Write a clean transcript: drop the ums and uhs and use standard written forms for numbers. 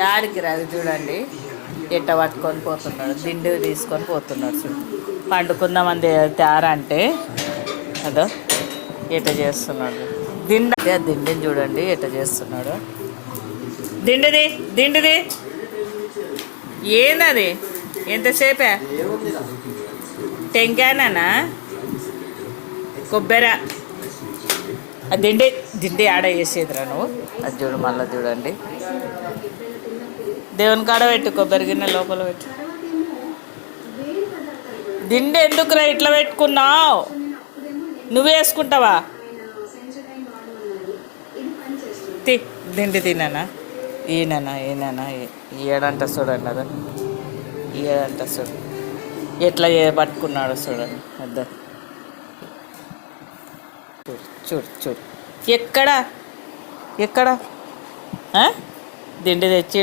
యాడికి రాదు చూడండి, ఎట్ట పట్టుకొని పోతున్నాడు, దిండు తీసుకొని పోతున్నాడు చూడు. పండుకుందామని తేరంటే అదో ఎట్ట చేస్తున్నాడు. దిండిని చూడండి ఎట్ట చేస్తున్నాడు. దిండిది దిండిది ఏందది, ఎంతసేపే టెంకాయనా కొబ్బరి ఆ దిండి దిండి ఆడ వేసేదిరా నువ్వు. అది చూడు మళ్ళీ చూడండి, దేవుని కాడ పెట్టు, కొబ్బరి గిన్నె లోపల పెట్టు. దిండి ఎందుకురా ఇట్లా పెట్టుకున్నావు, నువ్వు వేసుకుంటావా? దిండి తిననా, ఈయననా ఏడంట చూడండి, అదా ఏడంట చూడు ఎట్లా పట్టుకున్నాడు చూడండి. అద్దా చూడు చూడు చూడు, ఎక్కడ దిండి తెచ్చి